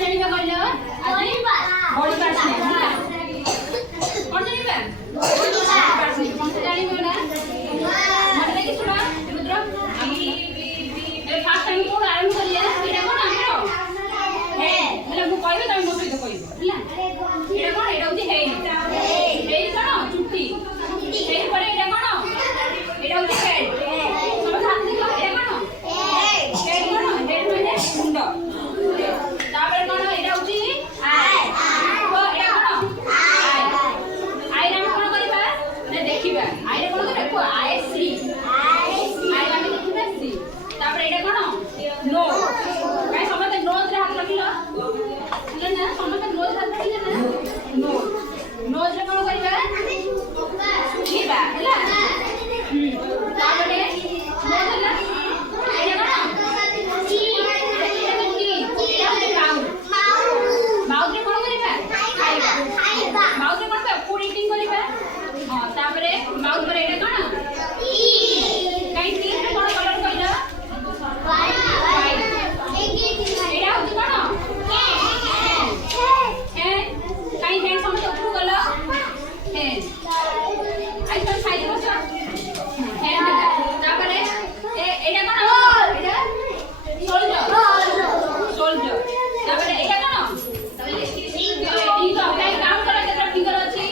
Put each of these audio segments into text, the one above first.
ଜାଣିବା କହିଲ ଆଜି ବଡି ପାର୍ଟସ୍ ହେଲା କଣ ଜାଣିବା ବଡି ପାର୍ଟସ୍ କଣ ଜାଣିବ ନା ମନେ ଲାଗି ଶୁଣ ରୁଦ୍ର ଫାର୍ଷ୍ଟ ଟାଇମ୍ କୋଉ ଆରମ୍ଭ କରିବା ଏଇଟା କଣ ଆମର ହେ ହେଲା ମୁଁ କହିବି ତମେ ମୋ ସହିତ କହିବ ହେଲା ଏଇଟା କଣ ଏଇଟା ହଉଛି ହେଇ କଣ ଚୁଟି ହେଇ ପରେ ଏଇଟା କଣ ଏଇଟା ହଉଛି ହେଡ୍ ତମେ ହାତ ଦେଖ ଏଇଟା କଣ ହେଡ୍ କଣ ହେଡ୍ ମାନେ ମୁଣ୍ଡ ତାପରେ କଣ ଏଇଟା ହଉଛି ଆଇ ଏଇଟା କଣ ଆଇରେ ଆମେ କଣ କରିବା ନା ଦେଖିବା ଆଇରେ କଣ କରିବା ଆଇ ସି ଆଇରେ ଆମେ ଦେଖିବା ସି ତାପରେ ଏଇଟା କଣ नो କାଇଁ ସମସ୍ତେ ନୋଜରେ ହାତ ରଖିଲ ହେଲା ନା ସମସ୍ତେ ନୋଜରେ ହାତ ରଖିଲେ ନା ନୋଜରେ କଣ କରିବା ଶୁଖିବା ହେଲା ତାପରେ ନୋଜ ହେଲା ଏଇଟା କଣ ମାଉଥରେ କଣ କରିବା ଖାଇବା ମାଉଥରେ କଣ କରିବା ଫୁଡ୍ ଇଟିଂ କରିବା ହଁ ତାପରେ ମାଉଥ ପରେ ଏଇଟା କଣ କାଇଁ ଟିଥରେ କଣ କଲର କହିଲ ଏଇଟା ହଉଛି କଣ କାଇଁ ହେଡ୍ ସମସ୍ତେ ଉପରକୁ ଗଲ ହେଡ୍ ଆଇ ତମ ସାଇଡରେ ବସ ହେଡ୍ ହେଲା ତାପରେ ଏଇଟା କଣ ଏଇଟା ସୋଲ୍ଜର ତାପରେ ଏଇଟା କଣ ଫିଙ୍ଗର କାଇଁ କାଉଣ୍ଟ କର କେତେଟା ଫିଙ୍ଗର ଅଛି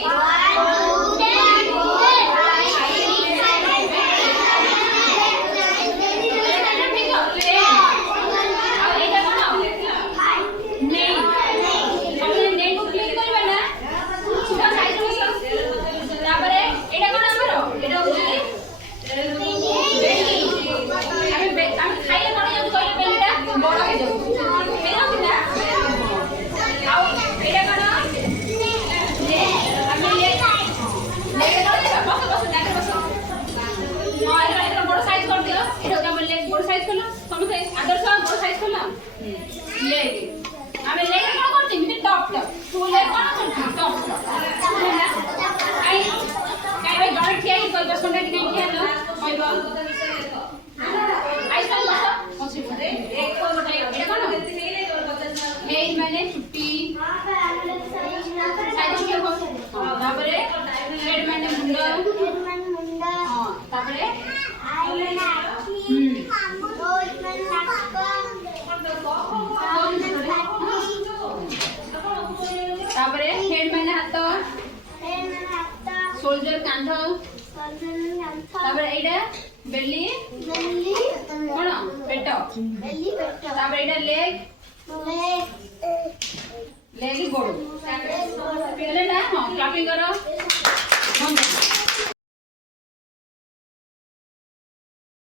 ମାନେ ଚୁଟି ତାପରେ ହେଡ୍ ମାନେ ମୁଣ୍ଡ ହଁ ତାପରେ ତାପରେ ହେଡ୍ ମାନେ ହାତ ସୋଲ୍ଜର କାନ୍ଧ ତାପରେ ଏଇଟା ବେଲି କଣ ପେଟ ତାପରେ ଏଇଟା ଲେଗ୍ ଗୋଡ଼ ହେଲା ନା ହଁ କ୍ଲାପିଂ କର